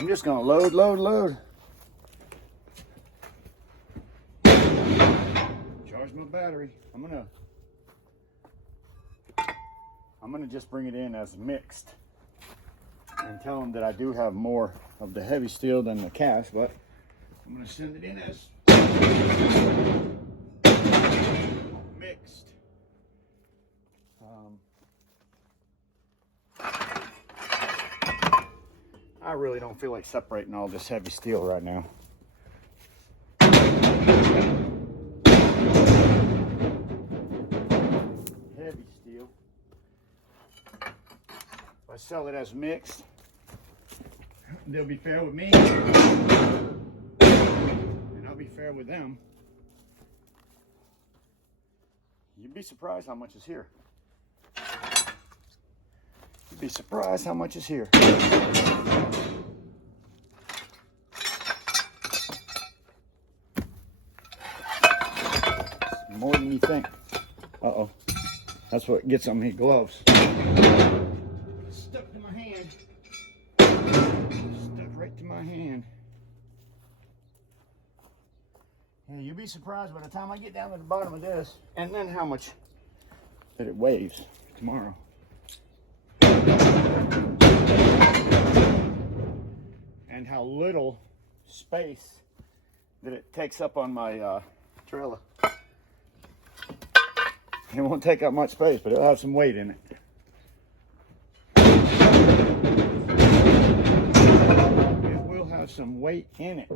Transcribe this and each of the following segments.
I'm just gonna load. Charge my battery. I'm gonna just bring it in as mixed and tell them that I do have more of the heavy steel than the cast, but I'm gonna send it in as mixed. I really don't feel like separating all this heavy steel right now. Heavy steel. If I sell it as mixed, they'll be fair with me, and I'll be fair with them. You'd be surprised how much is here. You'd be surprised how much is here. More than you think. Uh-oh. That's what gets on me, gloves. Stuck to my hand. Stuck right to my hand. Yeah, you'll be surprised by the time I get down to the bottom of this, and then how much that it weighs tomorrow. And how little space that it takes up on my trailer. It won't take up much space, but it'll have some weight in it. It will have some weight in it.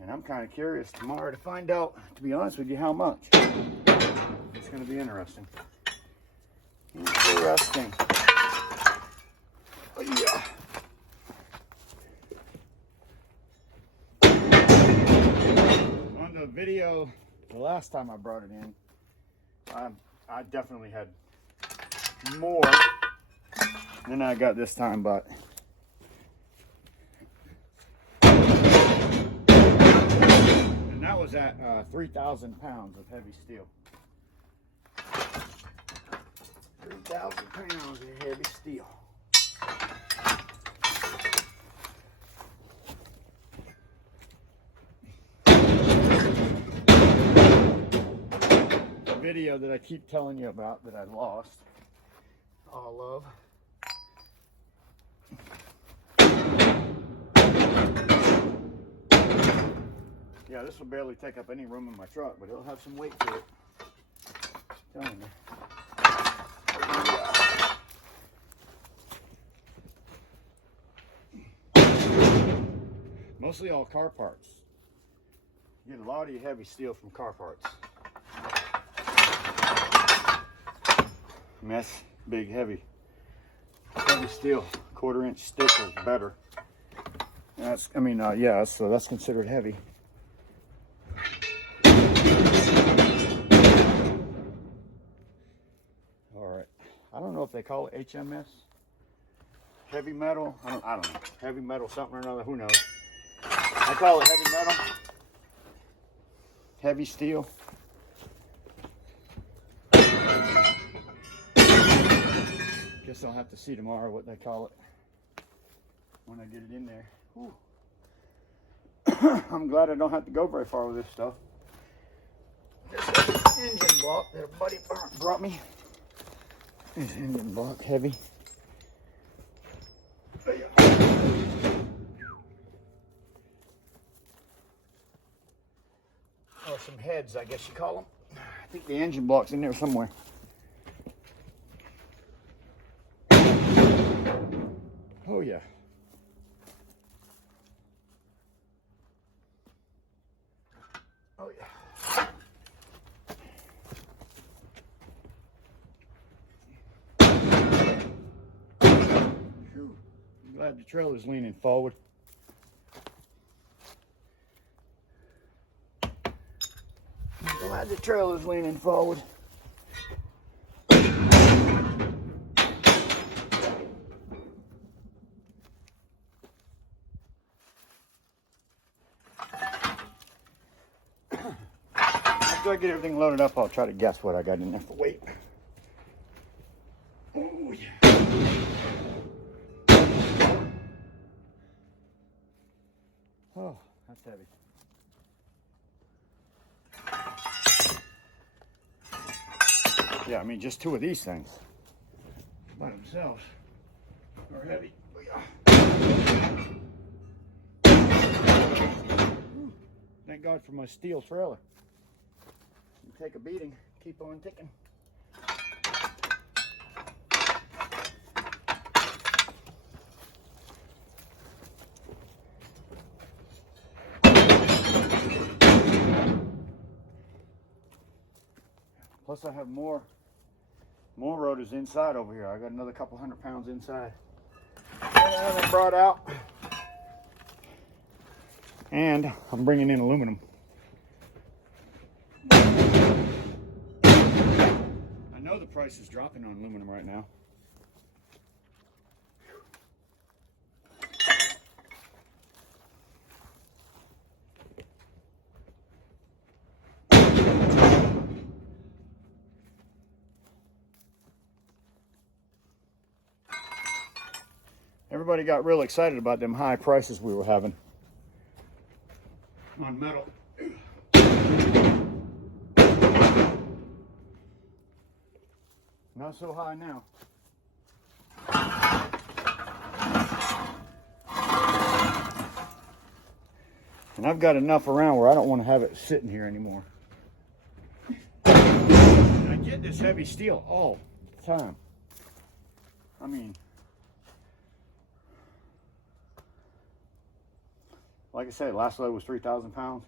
And I'm kind of curious tomorrow to find out, to be honest with you, how much. It's going to be interesting. Interesting. Oh, yeah. On the video, the last time I brought it in, I definitely had more than I got this time, but and that was at 3,000 pounds of heavy steel. 3,000 pounds of heavy steel. Video that I keep telling you about that I lost all of. Yeah, this will barely take up any room in my truck, but it'll have some weight to it. I'm telling you. Mostly all car parts. You get a lot of your heavy steel from car parts. That's big, heavy steel. 1/4 inch stick is better. And that's, yeah, so that's considered heavy. All right. I don't know if they call it HMS. Heavy metal. I don't know. Heavy metal something or another. Who knows? I call it heavy metal. Heavy steel. Guess I'll have to see tomorrow what they call it when I get it in there. I'm glad I don't have to go very far with this stuff. This engine block that a buddy brought me. This engine block, heavy. Or some heads, I guess you call them. I think the engine block's in there somewhere. Oh yeah. Oh yeah. Whew. I'm glad the trailer's leaning forward. I'm glad the trailer's leaning forward. After I get everything loaded up, I'll try to guess what I got in there for weight. Oh, yeah. That's heavy. Yeah, I mean, just two of these things by themselves are heavy. Thank God for my steel trailer. You take a beating, keep on ticking. Plus I have more rotors inside over here. I got another couple 100 pounds inside that I haven't brought out. And I'm bringing in aluminum. I know the price is dropping on aluminum right now. Everybody got real excited about them high prices we were having on metal. Not so high now. And I've got enough around where I don't want to have it sitting here anymore. And I get this heavy steel all the time. I mean, like I said, last load was 3,000 pounds.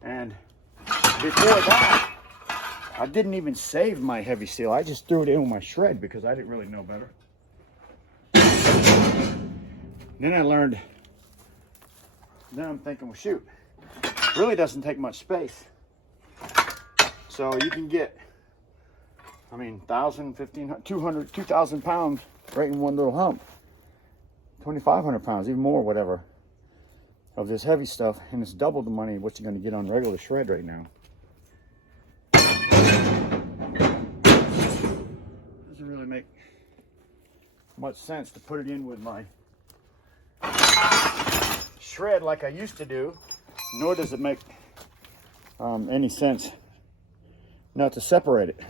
And before that, I didn't even save my heavy steel. I just threw it in with my shred because I didn't really know better. Then I learned, then I'm thinking, well, shoot, it really doesn't take much space. So you can get, I mean, 1,000, 1,500, 200, 2,000 pounds right in one little hump. 2,500 pounds, even more, whatever, of this heavy stuff. And it's double the money what you're going to get on regular shred right now. Doesn't really make much sense to put it in with my shred like I used to do, nor does it make any sense not to separate it.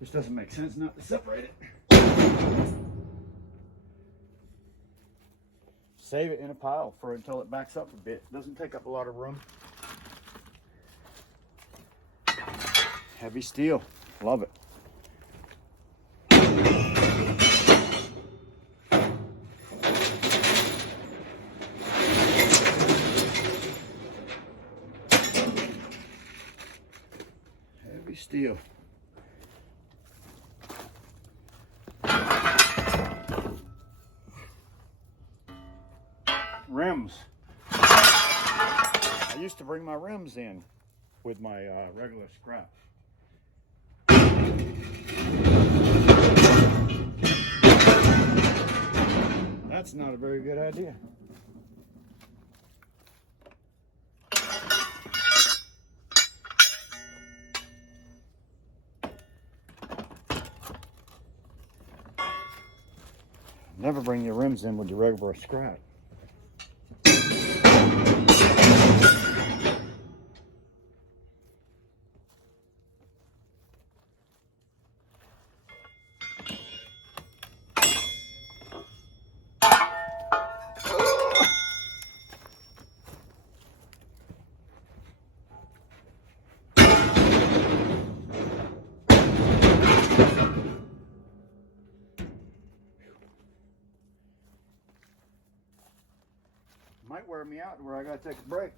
This doesn't make sense not to separate it. Save it in a pile for until it backs up a bit. Doesn't take up a lot of room. Heavy steel, love it. Heavy steel. Rims. I used to bring my rims in with my regular scrap. That's not a very good idea. Never bring your rims in with your regular scrap. Might wear me out to where I gotta take a break.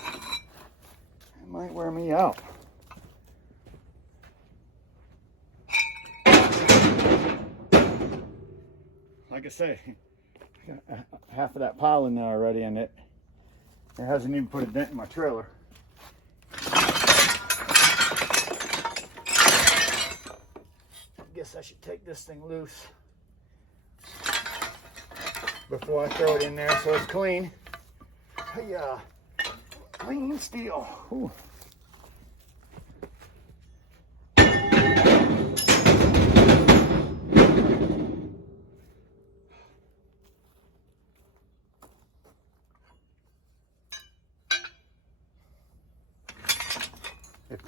It might wear me out. Like I say, half of that pile in there already, and it hasn't even put a dent in my trailer. I guess I should take this thing loose before I throw it in there so it's clean. Yeah, clean steel. Ooh.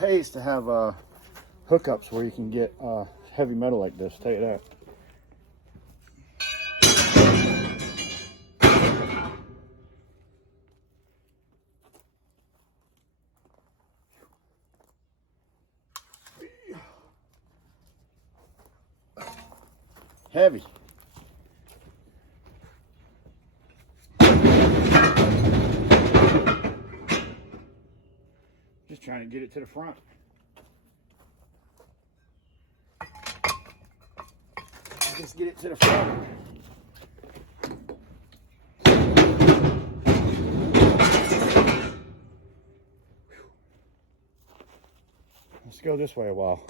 pays to have hookups where you can get heavy metal like this, I'll tell you that. Heavy. Just trying to get it to the front. Just get it to the front. Let's go this way a while.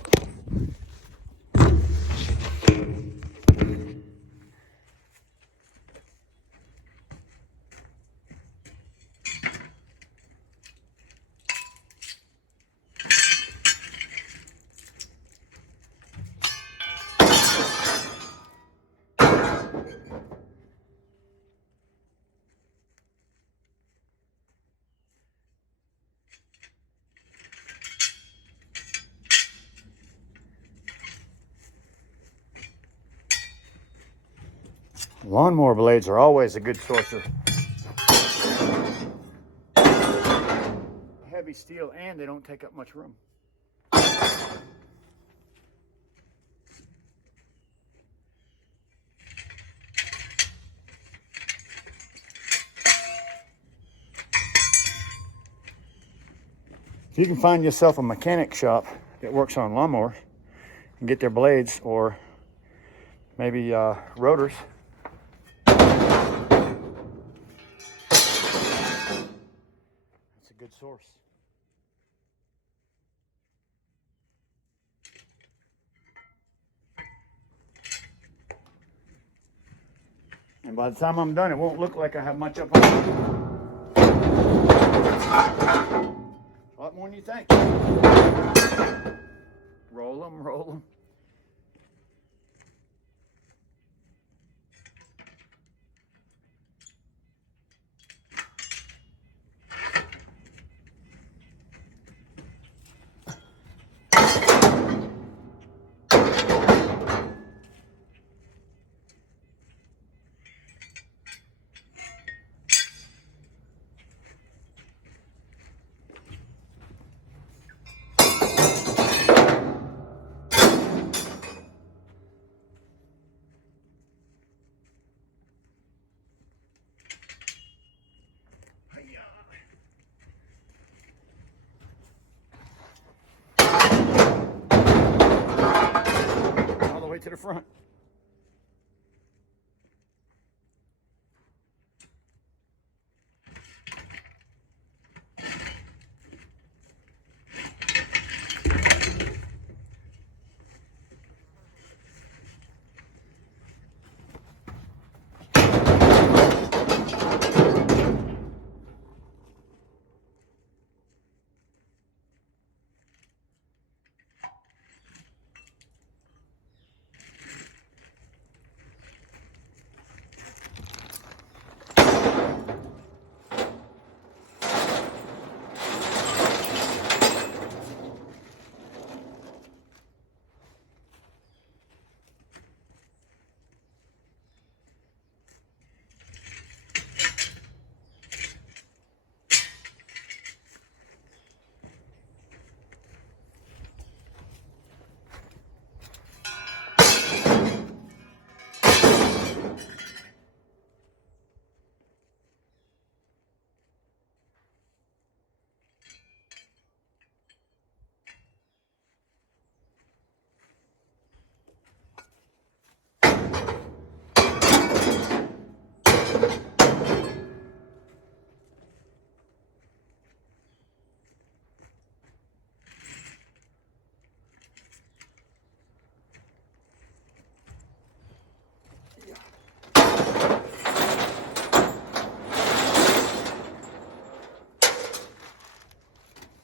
Lawnmower blades are always a good source of heavy steel, and they don't take up much room. If you can find yourself a mechanic shop that works on lawnmower and get their blades, or maybe rotors, good source. And by the time I'm done, it won't look like I have much up on it. A lot more than you think. Roll them, roll them. To the front.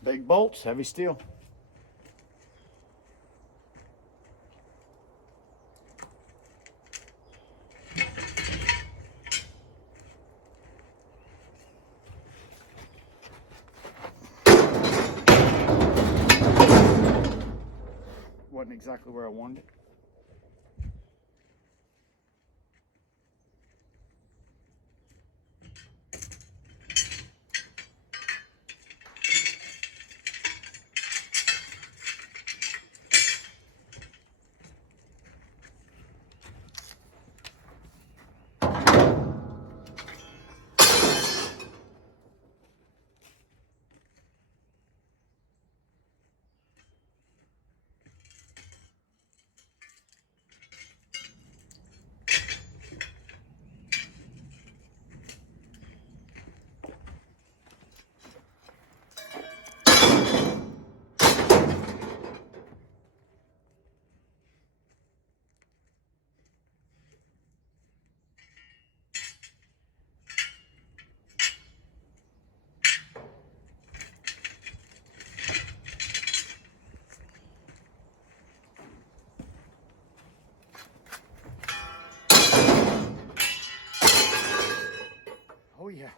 Big bolts, heavy steel. wasn't exactly where I wanted it. Oh yeah.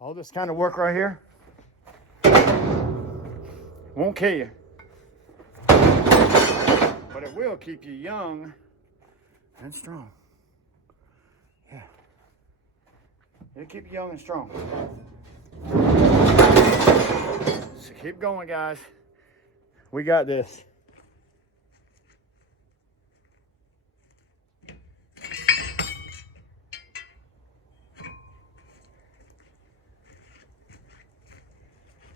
All this kind of work right here won't kill you, but it will keep you young and strong. Yeah, it'll keep you young and strong. So keep going, guys. We got this.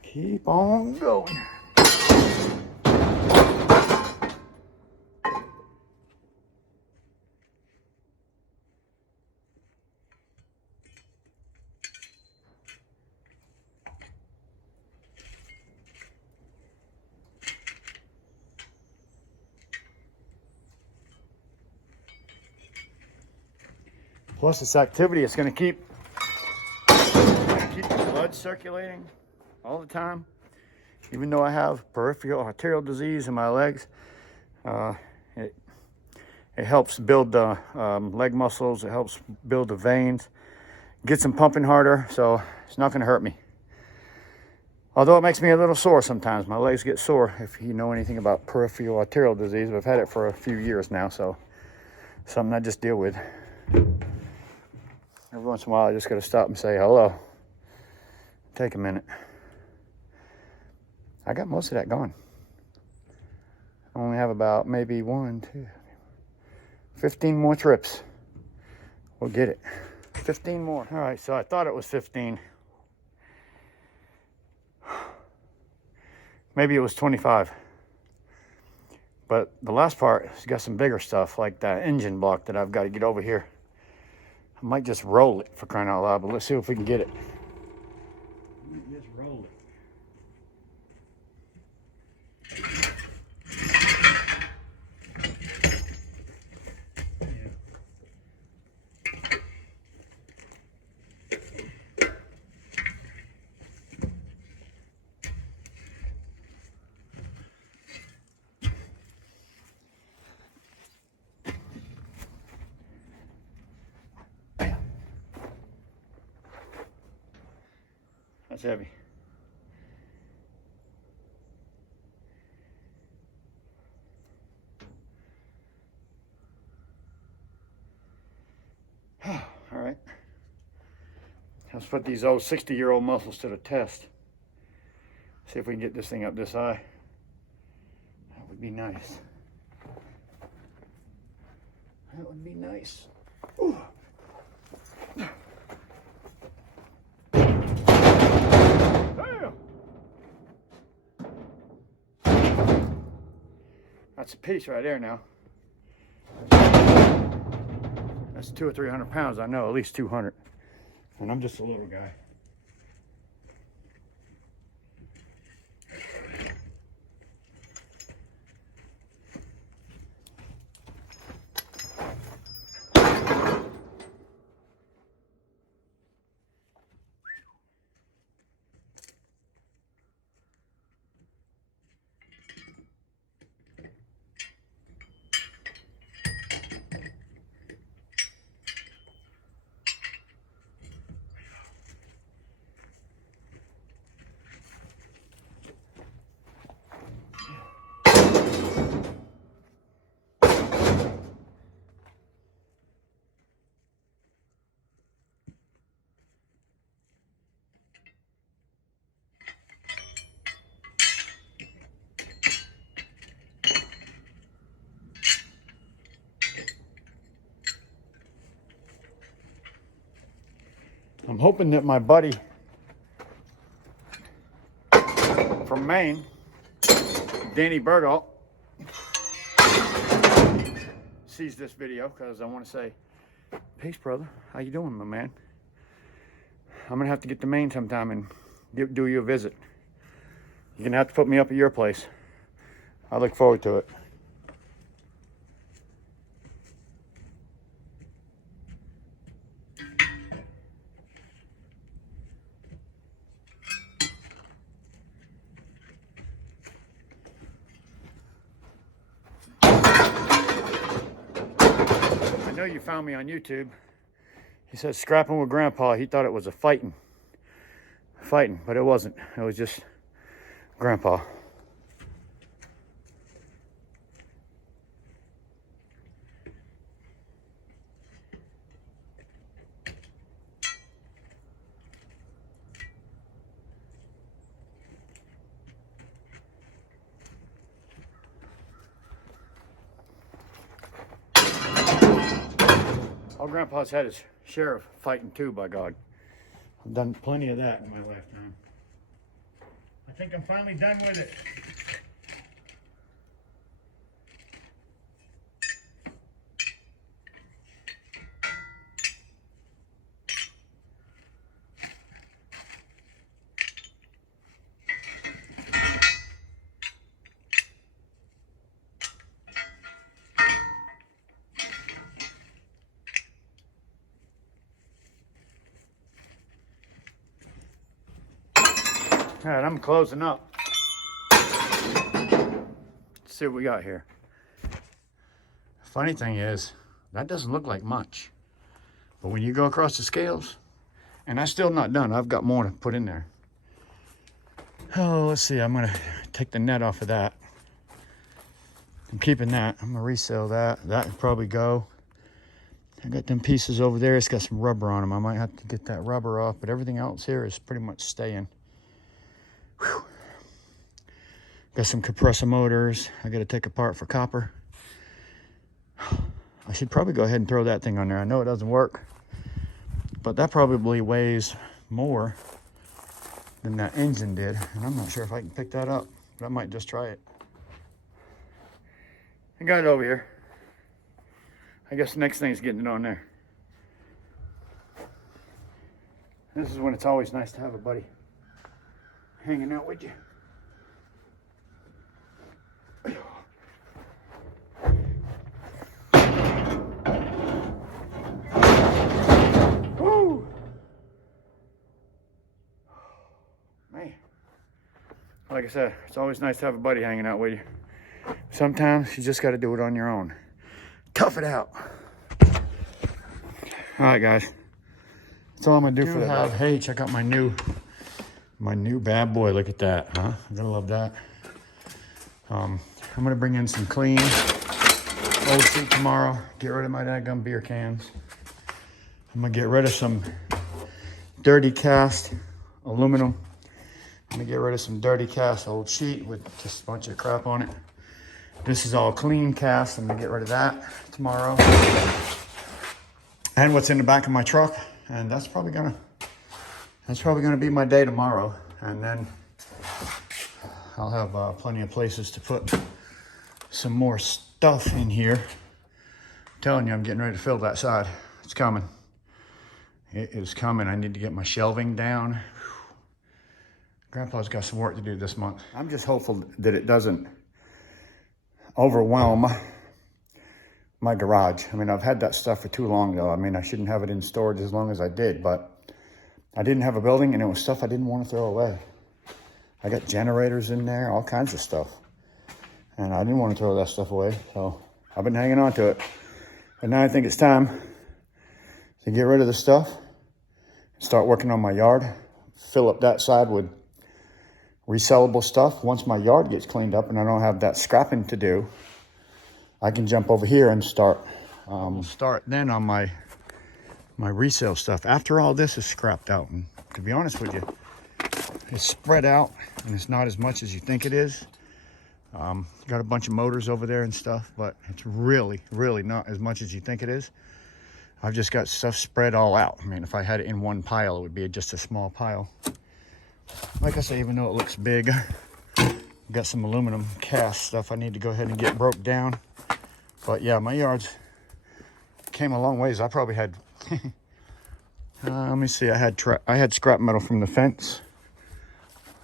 Keep on going. Plus this activity is going to keep the blood circulating all the time. Even though I have peripheral arterial disease in my legs, it helps build the leg muscles. It helps build the veins, gets them pumping harder. So it's not going to hurt me. Although it makes me a little sore sometimes. My legs get sore if you know anything about peripheral arterial disease. I've had it for a few years now, so something I just deal with. Every once in a while, I just got to stop and say hello. Take a minute. I got most of that gone. I only have about maybe 15 more trips. We'll get it. 15 more. All right, so I thought it was 15. Maybe it was 25. But the last part has got some bigger stuff, like that engine block that I've got to get over here. I might just roll it, for crying out loud, but let's see if we can get it. Just roll it. That's heavy. All right. Let's put these old 60-year-old muscles to the test. See if we can get this thing up this high. That would be nice. That would be nice. Ooh. That's a piece right there now. That's 200 or 300 pounds, I know, at least 200. And I'm just a little guy. I'm hoping that my buddy from Maine, Danny Bergalt, sees this video, because I want to say, peace, brother. How you doing, my man? I'm gonna have to get to Maine sometime and do you a visit. You're gonna have to put me up at your place. I look forward to it. I know you found me on YouTube. He says scrapping with Grandpa. He thought it was a fighting, but it wasn't. It was just Grandpa. All Grandpa's had his share of fighting too, by God. I've done plenty of that in my lifetime. I think I'm finally done with it. All right, I'm closing up. Let's see what we got here. Funny thing is, that doesn't look like much. But when you go across the scales, and I'm still not done. I've got more to put in there. Oh, let's see. I'm gonna take the net off of that. I'm keeping that. I'm gonna resell that. That can probably go. I got them pieces over there. It's got some rubber on them. I might have to get that rubber off, but everything else here is pretty much staying. Whew. Got some compressor motors I got to take apart for copper. I should probably go ahead and throw that thing on there. I know it doesn't work, but that probably weighs more than that engine did, and I'm not sure if I can pick that up, but I might just try it. I got it over here. I guess the next thing is getting it on there. This is when it's always nice to have a buddy hanging out with you. Woo! Man. Like I said, it's always nice to have a buddy hanging out with you. Sometimes you just got to do it on your own. Tough it out. All right, guys. That's all I'm gonna do for that. Hey, check out my new bad boy. Look at that, huh? I'm gonna love that. I'm gonna bring in some clean old sheet tomorrow. Get rid of my daggum beer cans. I'm gonna get rid of some dirty cast aluminum. I'm gonna get rid of some dirty cast old sheet with just a bunch of crap on it. This is all clean cast. I'm gonna get rid of that tomorrow. And what's in the back of my truck. And that's probably gonna be my day tomorrow. And then I'll have plenty of places to put some more stuff in here. I'm telling you, I'm getting ready to fill that side. It's coming. It is coming. I need to get my shelving down. Grandpa's got some work to do this month. I'm just hopeful that it doesn't overwhelm my garage. I mean, I've had that stuff for too long though. I mean, I shouldn't have it in storage as long as I did, but I didn't have a building and it was stuff I didn't want to throw away. I got generators in there, all kinds of stuff. And I didn't want to throw that stuff away, so I've been hanging on to it. But now I think it's time to get rid of the stuff, start working on my yard, fill up that side with resellable stuff. Once my yard gets cleaned up and I don't have that scrapping to do, I can jump over here and start then on my resale stuff. After all this is scrapped out, and to be honest with you, it's spread out and it's not as much as you think it is. Got a bunch of motors over there and stuff, but it's really, really not as much as you think it is. I've just got stuff spread all out. I mean, if I had it in one pile, it would be just a small pile. Like I say, even though it looks big, I've got some aluminum cast stuff I need to go ahead and get broke down. But yeah, my yards came a long ways. I probably had, let me see, I had scrap metal from the fence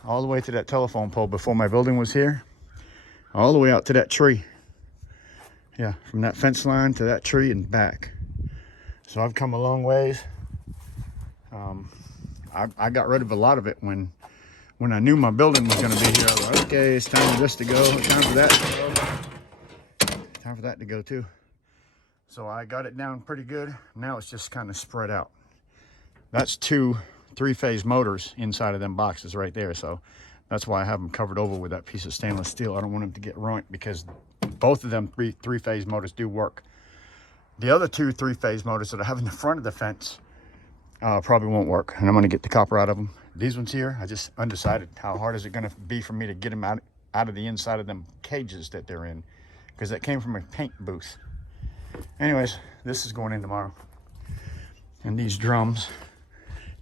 all the way to that telephone pole before my building was here, all the way out to that tree. Yeah, from that fence line to that tree and back. So I've come a long ways. I got rid of a lot of it when I knew my building was going to be here. I was like, okay, it's time for this to go, time for that to go, time for that to go too. So I got it down pretty good. Now it's just kind of spread out. That's 2 3-phase motors inside of them boxes right there. So that's why I have them covered over with that piece of stainless steel. I don't want them to get ruined because both of them 3-phase motors do work. The other 2 3-phase motors that I have in the front of the fence probably won't work, and I'm going to get the copper out of them. These ones here, I just undecided. How hard is it going to be for me to get them out of the inside of them cages that they're in? Because that came from a paint booth. Anyways, this is going in tomorrow. And these drums.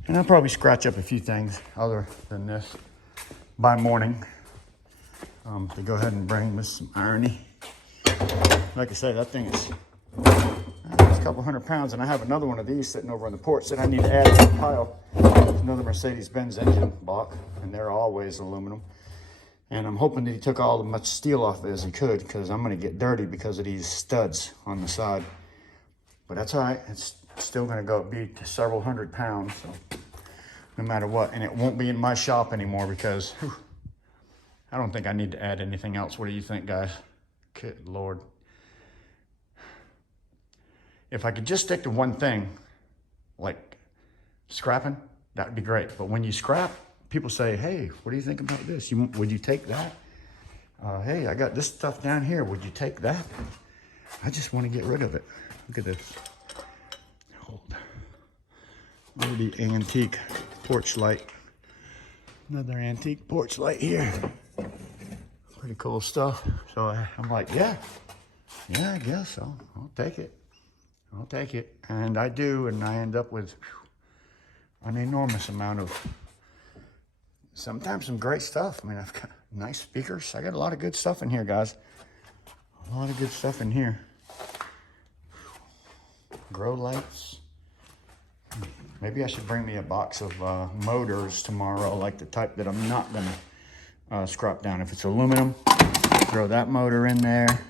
And I'll probably scratch up a few things other than this by morning. To go ahead and bring this some irony. Like I say, that thing is it's a couple 100 pounds, and I have another one of these sitting over on the porch that I need to add to the pile. It's another Mercedes-Benz engine block, and they're always aluminum. And I'm hoping that he took all the much steel off of it as he could, because I'm going to get dirty because of these studs on the side. But that's all right. It's still going to be to several 100 pounds, so no matter what. And it won't be in my shop anymore because I don't think I need to add anything else. What do you think, guys? Good Lord. If I could just stick to one thing, like scrapping, that would be great. But when you scrap, people say, hey, what do you think about this? Would you take that? Hey, I got this stuff down here. Would you take that? I just want to get rid of it. Look at this. Look at the antique porch light. Another antique porch light here. Pretty cool stuff. So I'm like, yeah, I guess so. I'll take it. I'll take it. And I do, and I end up with an enormous amount of, sometimes some great stuff. I mean, I've got nice speakers. I got a lot of good stuff in here, guys. A lot of good stuff in here. Grow lights. Maybe I should bring me a box of motors tomorrow, like the type that I'm not gonna scrap down. If it's aluminum, throw that motor in there.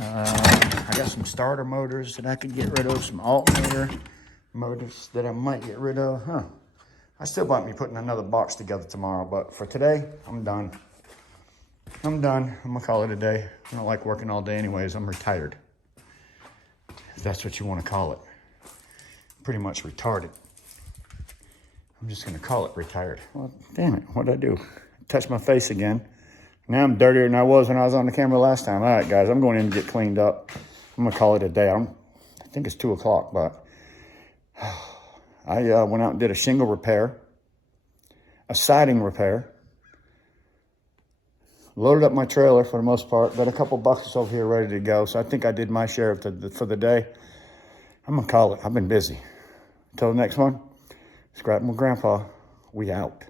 I got some starter motors that I could get rid of, some alternator motors that I might get rid of. I still might be putting another box together tomorrow, but for today, I'm done. I'm done. I'm gonna call it a day. I don't like working all day anyways. I'm retired, if that's what you want to call it. Pretty much retarded. I'm just gonna call it retired. Well, damn it, what'd I do? Touch my face again. Now I'm dirtier than I was when I was on the camera last time. All right, guys, I'm going in to get cleaned up. I'm gonna call it a day. I think it's 2 o'clock, but I went out and did a shingle repair, a siding repair, loaded up my trailer for the most part, got a couple buckets over here ready to go. So I think I did my share for the day. I'm gonna call it. I've been busy. Until the next one, Scrapping with Grandpa, we out.